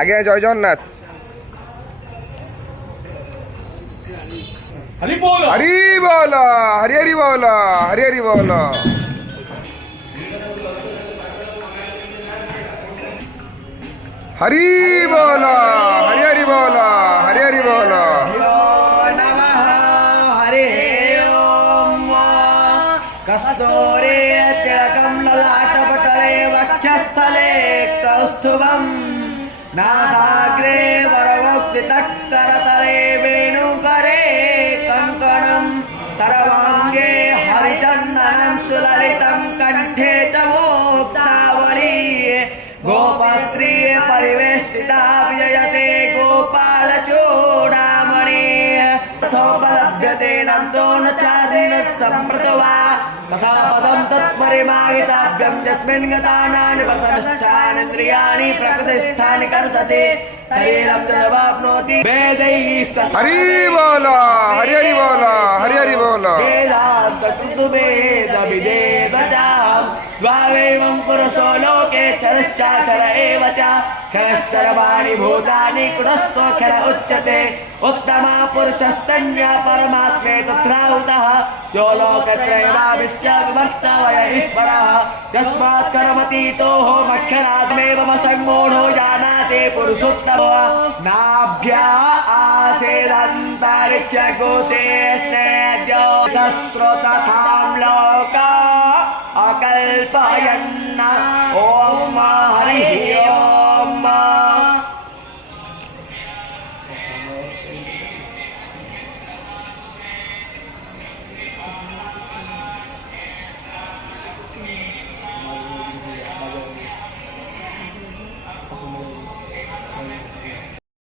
আগে জয় জগন্নাথ। हरि बोल हरि बोल हरि हरि बोल हरि हरि बोल। हरि बोल हरि हरि बोल हरि हरि बोल। नमः हरे ओम। कस्तूरी तिलकं ललाटपटले वक्षस्थले कौस्तुभं नासाग्रे वरवक्तितकरतले वेणुकरे कंकणं सर्वांगे हरिचन्दनं सुललितं कंठे च मुक्तावली गोपस्त्री परिवेष्टिता विजयते गोपालचूडामणि तथोपलभ्यते नन्दो न चादीनः सम्प्रतवा तथा पदं तत्परिमाहिताभ्यं यस्मिन् गतानानि पतनश्चानिन्द्रियाणि प्रकृतिस्थानि कर्षति शरीरं तदवाप्नोति वेदैः हरि बोल हरि हरि बोल हरि हरि बोल। वेदान्त कृतुवेद विदेव च द्वावेवं पुरुषो लोके चरश्चाचर एव च क्षरश्चरवाणि भूतानि कुटस्थोऽक्षर उच्यते उत्तमा पुरुषस्तन्या परमात्मे तत्राहुतः यो लोकत्रयमाविश्य विभक्तवय ईश्वरः यस्मात् कर्मतीतोऽहमक्षरात्मेव सम्मूढो जानाति पुरुषोत्तमः नाभ्या आसेदन्तरिक्षकोशे स्नेह्यो सस्रोतथां लोका अकल्पयन्। ॐ हरिः